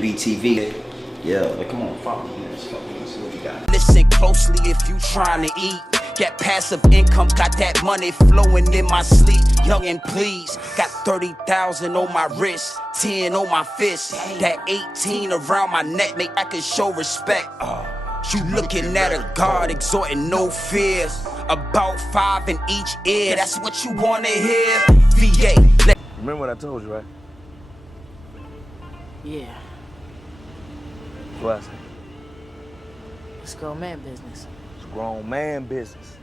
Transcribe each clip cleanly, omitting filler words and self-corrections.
BTV. Yeah, like, come on, follow me. Let's see what we got. Listen closely if you trying to eat. Get passive income, got that money flowing in my sleep. Young and please, got 30,000 on my wrist, 10 on my fist, that 18 around my neck, make I can show respect. You looking at a God exhorting no fear, about 5 in each ear, that's what you wanna hear. VA. Remember what I told you, right? Yeah, What I say? it's grown man business. It's grown man business.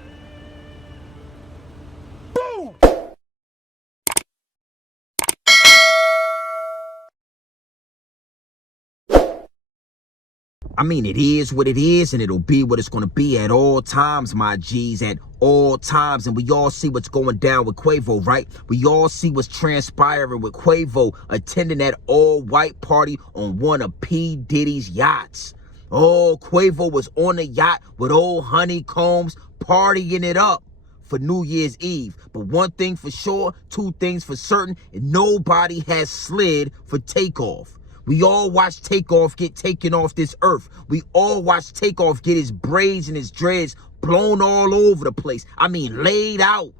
I mean, it is what it is, and it'll be what it's going to be at all times, my G's, at all times. And we all see what's going down with Quavo, right? We all see what's transpiring with Quavo attending that all-white party on one of P. Diddy's yachts. Oh, Quavo was on the yacht with old Honeycombs partying it up for New Year's Eve. But one thing for sure, two things for certain, and nobody has slid for Takeoff. We all watched Takeoff get taken off this earth. We all watched Takeoff get his braids and his dreads blown all over the place. I mean, laid out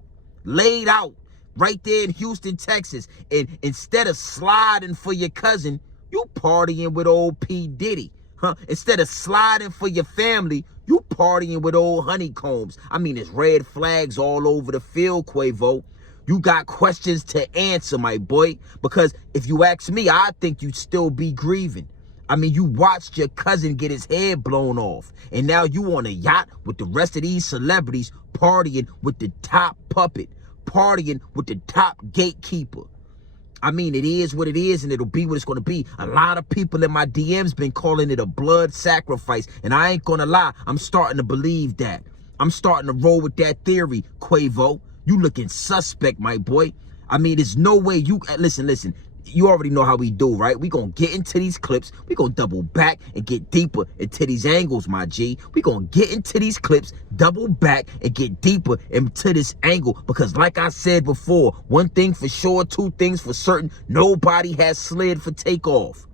right there in Houston, Texas. And instead of sliding for your cousin, you partying with old P. Diddy. Instead of sliding for your family, you partying with old Honeycombs. I mean, there's red flags all over the field, Quavo. You got questions to answer, my boy. Because if you ask me, I think you'd still be grieving. I mean, you watched your cousin get his head blown off. And now you on a yacht with the rest of these celebrities partying with the top puppet. Partying with the top gatekeeper. I mean, it is what it is, and it'll be what it's going to be. A lot of people in my DMs been calling it a blood sacrifice. And I ain't going to lie, I'm starting to believe that. I'm starting to roll with that theory, Quavo. You looking suspect, my boy. I mean, there's no way you... Listen. You already know how we do, right? We gonna get into these clips. We gonna double back and get deeper into these angles, my G. We gonna get into these clips, double back and get deeper into this angle. Because like I said before, one thing for sure, two things for certain, nobody has slid for Takeoff.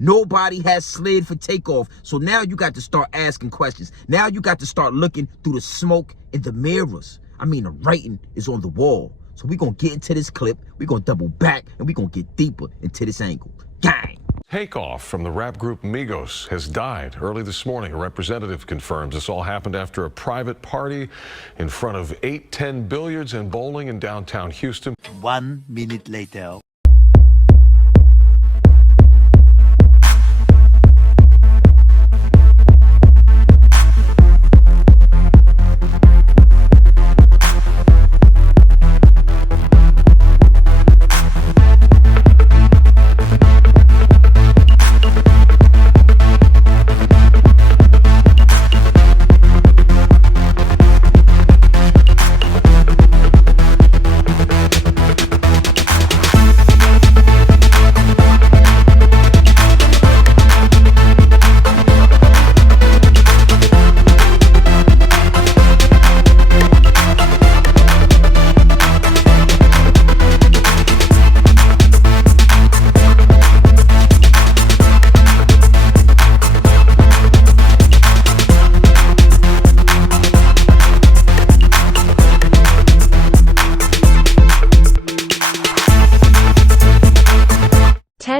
Nobody has slid for Takeoff. So now you got to start asking questions. Now you got to start looking through the smoke in the mirrors. I mean, the writing is on the wall. So we're going to get into this clip. We're going to double back and we're going to get deeper into this angle. Gang. Takeoff from the rap group Migos has died early this morning. A representative confirms this all happened after a private party in front of 810 Billiards and Bowling in downtown Houston. 1 minute later.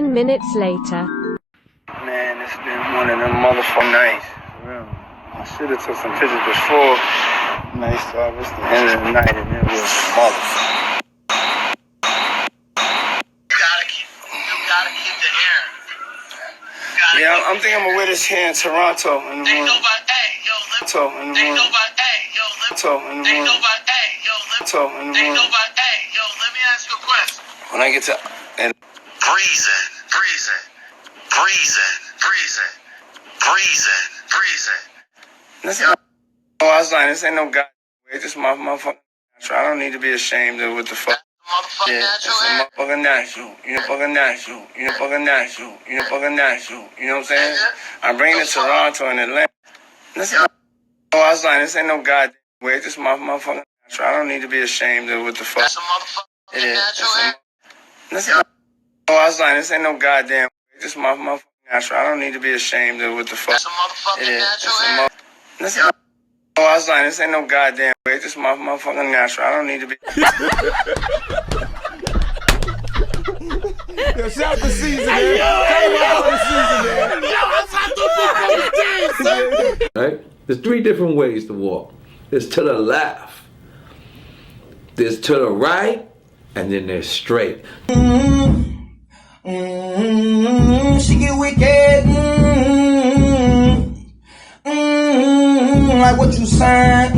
Minutes later. Man, it's been one of them motherfucking nights. Real. I should have took some pictures before. Nice talk. It's the end of the night and it was motherfucking. You gotta keep the hair. Yeah, I'm thinking I'm gonna wear this here in Toronto in the morning. Toronto in the morning. Toronto in the morning. Toronto in the morning. Let me ask you a question. When I get to breezing. Listen, I was like, this ain't no god. It's just my motherfucking natural. I don't need to be ashamed of what the fuck. Yeah, it's a motherfucking natural. You know, fucking natural. You know, fucking natural. You know, fucking natural. You know what I'm saying? I'm bringing it to Toronto and Atlanta. Listen, I was like, this ain't no goddamn way. It's just my motherfucking natural. I don't need to be ashamed of what the fuck. It is. Listen, I was like, this ain't no goddamn way. It's just my motherfucking natural. I don't need to be ashamed of what the fuck it is. Listen, oh, I was lying. This ain't no goddamn way. This is my motherfucking natural. I don't need to be. Yo, shout the season, man. Right? There's 3 different ways to walk. There's to the left, there's to the right, and then there's straight. She get wicked. Like what you saying.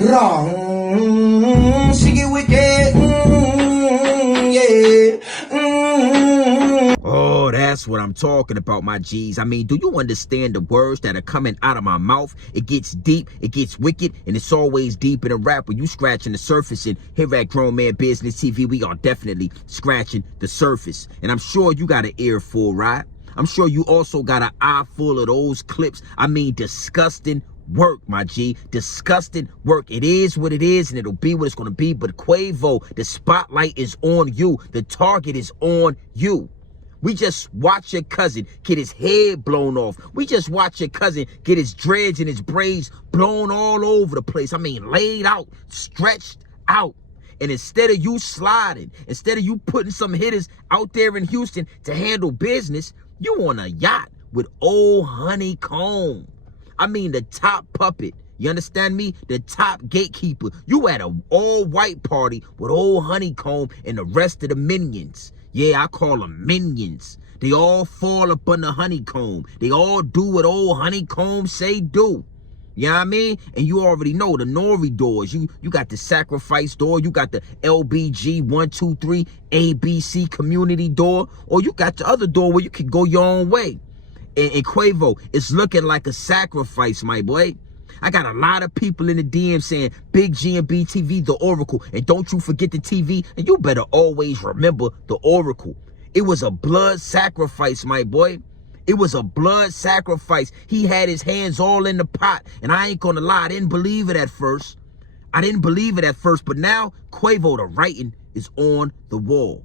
Wrong. She get wicked. Yeah. Oh, that's what I'm talking about, my G's. I mean, do you understand the words that are coming out of my mouth? It gets deep, it gets wicked, and it's always deep in a rap. When you scratching the surface, and here at Grown Man Business TV, we are definitely scratching the surface. And I'm sure you got an ear full, right? I'm sure you also got an eye full of those clips. I mean, disgusting work, my G. Disgusting work. It is what it is, and it'll be what it's going to be. But Quavo, the spotlight is on you. The target is on you. We just watch your cousin get his head blown off. We just watch your cousin get his dreads and his braids blown all over the place. I mean, laid out, stretched out. And instead of you sliding, instead of you putting some hitters out there in Houston to handle business, you on a yacht with old Honeycomb. I mean, the top puppet. You understand me? The top gatekeeper. You at an all-white party with old Honeycomb and the rest of the minions. Yeah, I call them minions. They all fall up under Honeycomb. They all do what old Honeycomb say do. You know what I mean? And you already know the Nori doors. You got the sacrifice door. You got the LBG 123 ABC community door. Or you got the other door where you can go your own way. And Quavo, it's looking like a sacrifice, my boy. I got a lot of people in the DM saying, Big G and BTV, the Oracle. And don't you forget the TV. And you better always remember the Oracle. It was a blood sacrifice, my boy. It was a blood sacrifice. He had his hands all in the pot. And I ain't gonna lie, I didn't believe it at first. But now, Quavo, the writing is on the wall.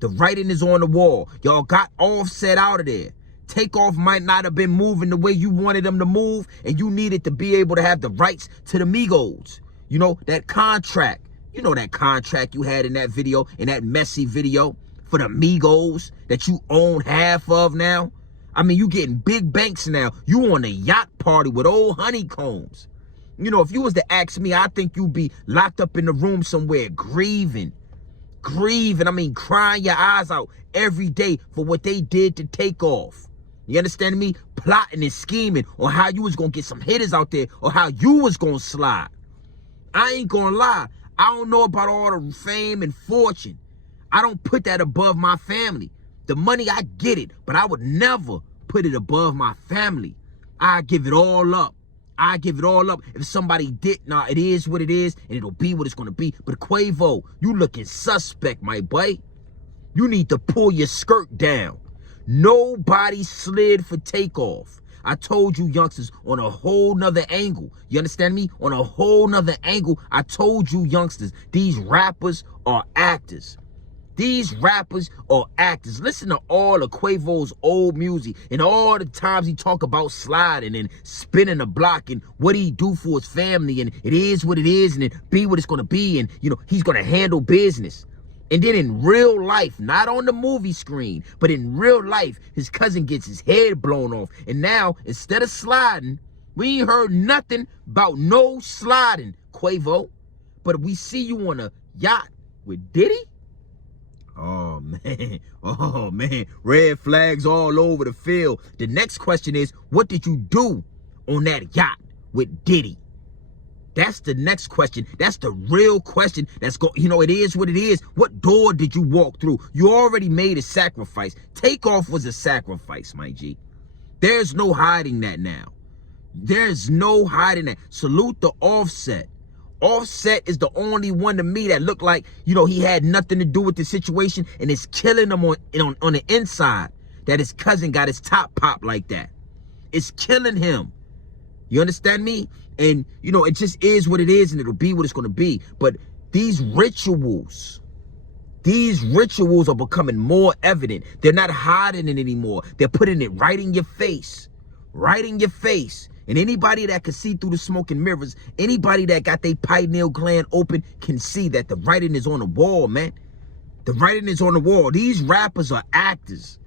The writing is on the wall. Y'all got Offset out of there. Takeoff might not have been moving the way you wanted them to move, and you needed to be able to have the rights to the Migos. You know, that contract. You know that contract you had in that video, in that messy video for the Migos that you own half of now. I mean, you getting big banks now. You on a yacht party with old Honeycombs. You know, if you was to ask me, I think you'd be locked up in the room somewhere grieving. I mean, crying your eyes out every day for what they did to Takeoff. You understand me? Plotting and scheming on how you was going to get some hitters out there or how you was going to slide. I ain't going to lie. I don't know about all the fame and fortune. I don't put that above my family. The money, I get it, but I would never put it above my family. I give it all up. If somebody did, nah, it is what it is, and it'll be what it's going to be. But Quavo, you looking suspect, my boy. You need to pull your skirt down. Nobody slid for Takeoff. I told you youngsters on a whole nother angle. You understand me? On a whole nother angle, I told you youngsters, these rappers are actors. These rappers are actors. Listen to all of Quavo's old music and all the times he talk about sliding and spinning the block and what he do for his family, and it is what it is and it be what it's going to be, and you know he's going to handle business. And then in real life, not on the movie screen, but in real life, his cousin gets his head blown off. And now, instead of sliding, we ain't heard nothing about no sliding, Quavo. But we see you on a yacht with Diddy? Oh, man. Red flags all over the field. The next question is, what did you do on that yacht with Diddy? That's the next question. That's the real question. It is what it is. What door did you walk through? You already made a sacrifice. Takeoff was a sacrifice, my G. There's no hiding that now. There's no hiding that. Salute the Offset. Offset is the only one to me that looked like, he had nothing to do with the situation, and it's killing him on the inside that his cousin got his top pop like that. It's killing him. You understand me? And, it just is what it is, and it'll be what it's going to be. But these rituals These rituals are becoming more evident. They're not hiding it anymore. They're putting it right in your face. Right in your face. And anybody that can see through the smoke and mirrors, anybody that got their pineal gland open can see that the writing is on the wall, man. The writing is on the wall. These rappers are actors.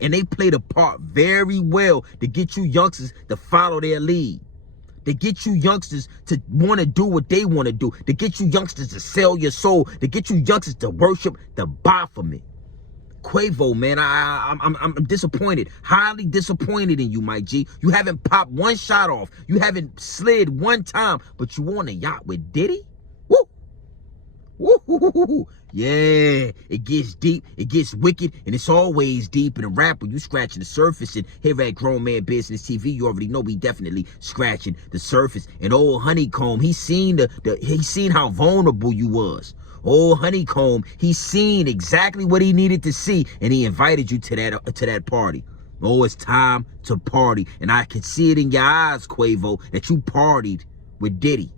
And they play the part very well to get you youngsters to follow their lead. To get you youngsters to want to do what they want to do. To get you youngsters to sell your soul. To get you youngsters to worship the Baphomet. Quavo, man, I'm disappointed. Highly disappointed in you, my G. You haven't popped one shot off. You haven't slid one time. But you on a yacht with Diddy? Woo! Woo! Yeah, it gets deep, it gets wicked, and it's always deep in a rap when you scratching the surface. And here at Grown Man Business TV, you already know we definitely scratching the surface. And old Honeycomb, he seen he seen how vulnerable you was. Old Honeycomb, he seen exactly what he needed to see, and he invited you to that party. Oh, it's time to party, and I can see it in your eyes, Quavo, that you partied with Diddy.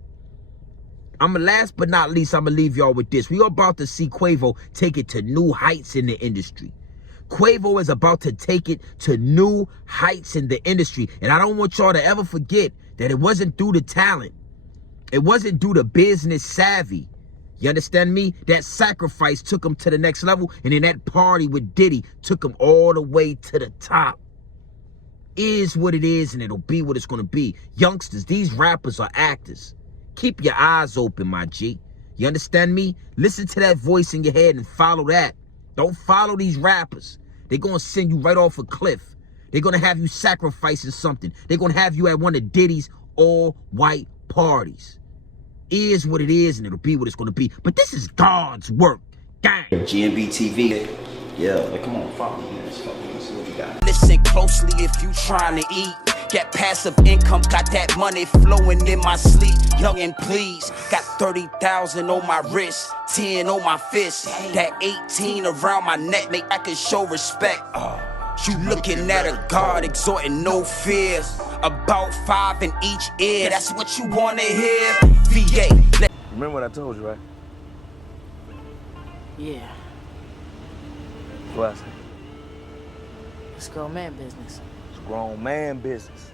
Last but not least, I'm going to leave y'all with this. We are about to see Quavo take it to new heights in the industry. Quavo is about to take it to new heights in the industry. And I don't want y'all to ever forget that it wasn't due to talent. It wasn't due to business savvy. You understand me? That sacrifice took him to the next level. And then that party with Diddy took him all the way to the top. Is what it is, and it'll be what it's going to be. Youngsters, these rappers are actors. Keep your eyes open, my G. You understand me? Listen to that voice in your head and follow that. Don't follow these rappers. They're going to send you right off a cliff. They're going to have you sacrificing something. They're going to have you at one of Diddy's all-white parties. Is what it is, and it'll be what it's going to be. But this is God's work. Gang. GMB TV. Yeah, like, come on, follow me. Let's see what we got. Listen closely if you trying to eat. Get passive income, got that money flowing in my sleep. Young and please, got 30,000 on my wrist, 10 on my fist. That 18 around my neck, make I can show respect. You looking at a God exhorting no fear. About 5 in each ear, that's what you wanna hear. VA. Remember what I told you, right? Yeah, What I say? it's grown man business. It's grown man business.